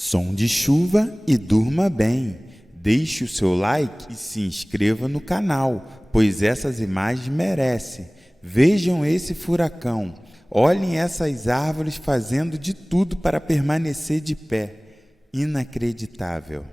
Som de chuva e durma bem. Deixe o seu like e se inscreva no canal, pois essas imagens merecem. Vejam esse furacão. Olhem essas árvores fazendo de tudo para permanecer de pé. Inacreditável.